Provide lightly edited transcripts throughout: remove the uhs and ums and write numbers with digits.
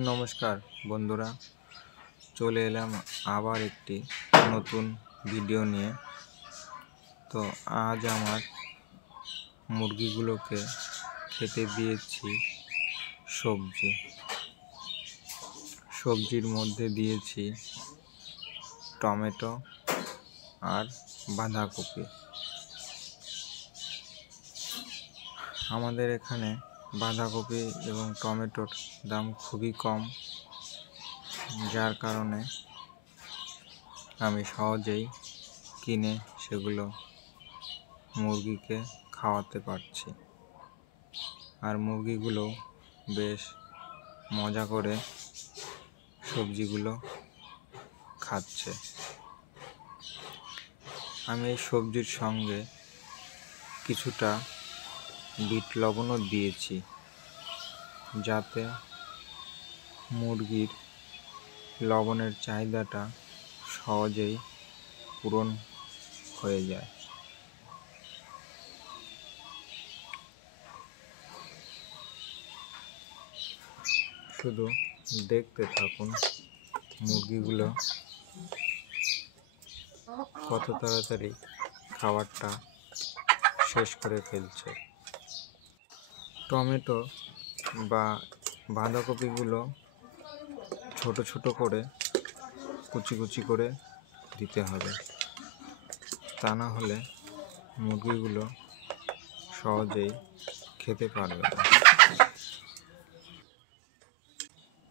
নমস্কার বন্ধুরা, চলে এলাম আবার একটি নতুন ভিডিও নিয়ে। তো আজ আমার মুরগিগুলোকে খেতে দিয়েছি সবজির মধ্যে দিয়েছি টমেটো আর বাঁধাকপি। আমাদের এখানে বাঁধাকপি এবং টমেটোর দাম খুবই কম, যার কারণে আমি সহজেই কিনে সেগুলো মুরগিকে খাওয়াতে পারছি। আর মুরগিগুলো বেশ মজা করে সবজিগুলো খাচ্ছে। আমি এই সবজির সঙ্গে কিছুটা বিট লবণও দিয়েছি, যাতে মুরগির লবণের চাহিদাটা সহজেই পূরণ হয়ে যায়। শুধু দেখতে থাকুন মুরগিগুলো কত তাড়াতাড়ি খাবারটা শেষ করে ফেলছে। টমেটো বা বাঁধাকপিগুলো ছোট ছোট করে কুচি কুচি করে দিতে হবে, তা না হলে মুরগিগুলো সহজেই খেতে পারবে না।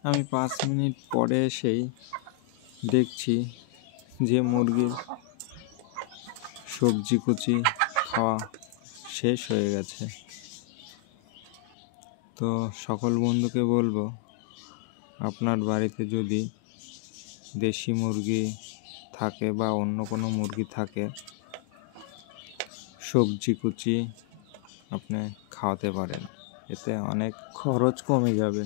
আমি 5 মিনিট পরে এসেই দেখছি যে মুরগির সবজি কুচি খাওয়া শেষ হয়ে গেছে। তো সকল বন্ধুকে বলবো, আপনার বাড়িতে যদি দেশি মুরগি থাকে বা অন্য কোনো মুরগি থাকে, সবজি কুচি আপনি খাওয়াতে পারেন, এতে অনেক খরচ কমে যাবে।